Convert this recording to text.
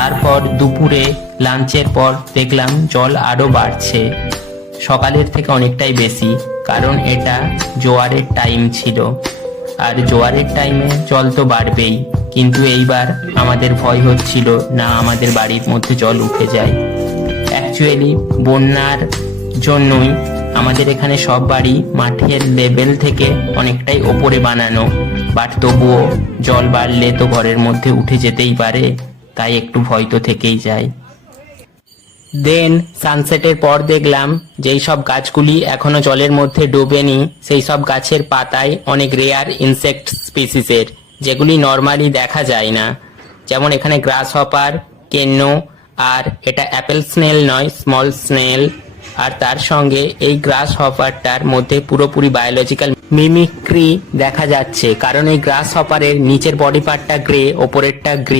তারপর দুপুরে লাঞ্চের পর দেখলাম জল আরো বাড়ছে, সকালের থেকে অনেকটাই বেশি, কারণ এটা জোয়ারের টাইম ছিল। আর জোয়ারের টাইমে জল তো বাড়বেই, কিন্তু এইবার আমাদের ভয় হচ্ছিল না আমাদের বাড়ির মধ্যে জল উঠে যায়। অ্যাকচুয়ালি বন্যার জন্যই আমাদের এখানে সব বাড়ি মাঠের লেভেল থেকে অনেকটাই ওপরে বানানো, বাট তবুও জল বাড়লে তো ঘরের মধ্যে উঠে যেতেই পারে, তাই একটু ভয় তো থেকেই যায়। দেন সানসেটের পর দেখলাম যেই সব গাছগুলি এখনো জলের মধ্যে ডোবেনি সেই সব গাছের পাতায় অনেক রেয়ার ইনসেক্ট স্পিসিসের, যেগুলি নর্মালি দেখা যায় না, যেমন এখানে গ্রাস হপার, কেন্ন, আর এটা অ্যাপেল স্নেল নয়, স্মল স্নেল। আর তার সঙ্গে এই গ্রাস হপারটার মধ্যে পুরোপুরি বায়োলজিক্যাল মিমিক্রি দেখা যাচ্ছে, কারণ এই গ্রাস হপারের নিচের বডি পার্টটা গ্রে, ওপরেরটা গ্রিন।